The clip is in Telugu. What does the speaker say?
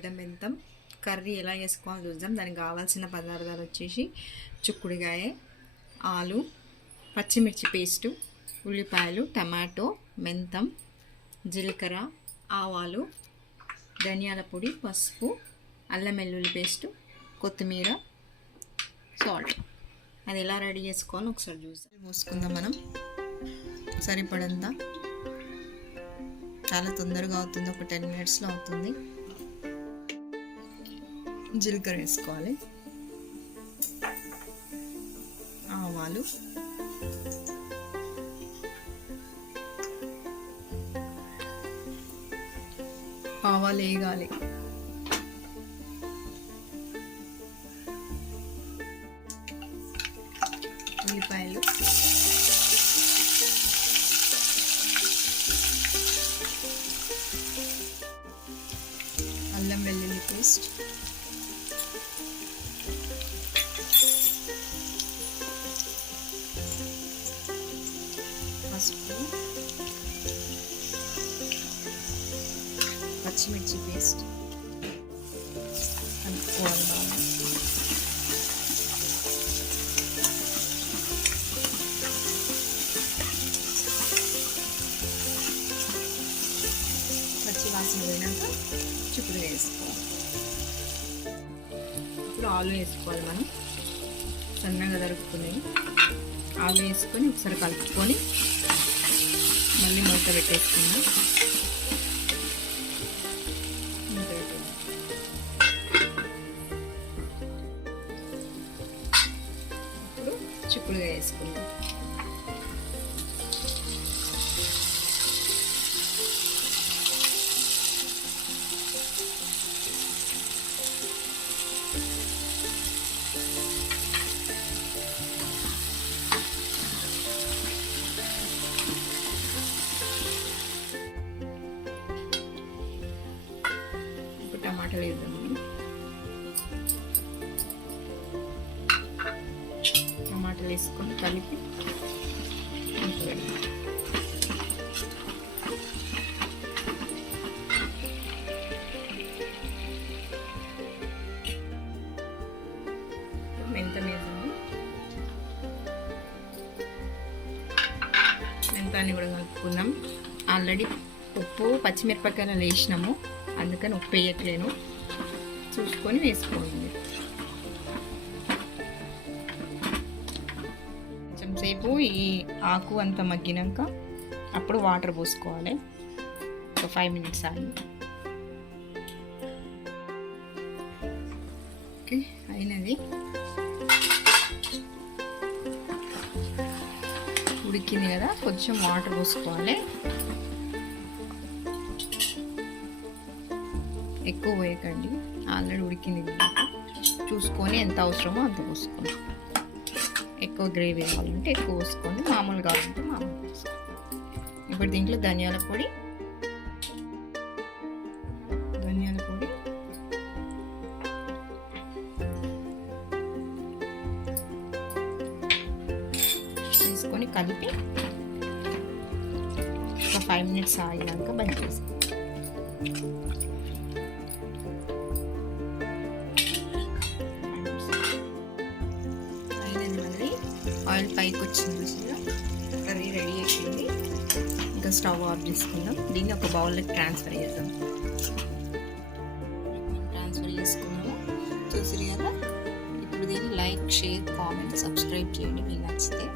ఉల్లిగడ్డ మెంతం కర్రీ ఎలా చేసుకోవాలో చూద్దాం. దానికి కావాల్సిన పదార్థాలు వచ్చేసి చిక్కుడుకాయ, ఆలు, పచ్చిమిర్చి పేస్టు, ఉల్లిపాయలు, టమాటో, మెంతం, జీలకర్ర, ఆవాలు, ధనియాల పొడి, పసుపు, అల్లం వెల్లుల్లి పేస్టు, కొత్తిమీర, సాల్ట్. అది ఎలా రెడీ చేసుకోవాలో ఒకసారి చూద్దాం. పోసుకుందాం మనం సరిపడంత. చాలా తొందరగా అవుతుంది, ఒక 10 minutesలో అవుతుంది. జీలకర్ర వేసుకోవాలి, ఆవాలు, ఆవాలు వేగాలి, ఉల్లిపాయలు, అల్లం వెల్లుల్లి పేస్ట్, పసుపు, పచ్చిమిర్చి పేస్ట్ కలుపుకోవాలి బాగా. పచ్చి వాసన పోయినాక చిక్కుడు వేసుకోవాలి. ఇప్పుడు ఆలు వేసుకోవాలి. మనం సన్నగా తరుక్కునేవి ఆలు వేసుకొని ఒకసారి కలుపుకొని మళ్ళీ మూత పెట్టేసుకుందాం. ఇప్పుడు చిక్కుడుగా వేసుకుందాం. టమాటాలు వేద్దాం. టమాటాలు వేసుకొని కలిపి మెంతం వేద్దాము. మెంతాన్ని కూడా కలుపుకుందాం. ఆల్రెడీ ఉప్పు పచ్చిమిరపకాయలు వేసినాము, అందుకని ఉప్పు వేయట్లేను, చూసుకొని వేసుకోండి. కొంచెం సేపు ఈ ఆకు అంతా మగ్గినాక అప్పుడు వాటర్ పోసుకోవాలి. ఒక 5 minutes ఆగి. ఓకే, అయినది. ఉడికింది కదా, కొంచెం వాటర్ పోసుకోవాలి. ఎక్కువ వేయకండి, ఆల్రెడీ ఉడికింది కాబట్టి చూసుకొని ఎంత అవసరమో అంత పోసుకోండి. ఎక్కువ గ్రేవీ కావాలంటే ఎక్కువ పోసుకోండి, మామూలు కావాలంటే మామూలు పోసుకోండి. ఇప్పుడు దీంట్లో ధనియాల పొడి వేసుకొని కలిపి ఒక 5 minutes ఆగినాక బంద్ చేసుకోండి. ఆయిల్ పైకి వచ్చింది చూసినా, కర్రీ రెడీ అయిపోయింది. ఇంకా స్టవ్ ఆఫ్ చేసుకుందాం. దీన్ని ఒక బౌల్లోకి ట్రాన్స్ఫర్ చేద్దాం. ట్రాన్స్ఫర్ చేసుకున్నాము, చూసిరు కదా. ఇప్పుడు దీన్ని లైక్, షేర్, కామెంట్, సబ్స్క్రైబ్ చేయండి మీకు నచ్చితే.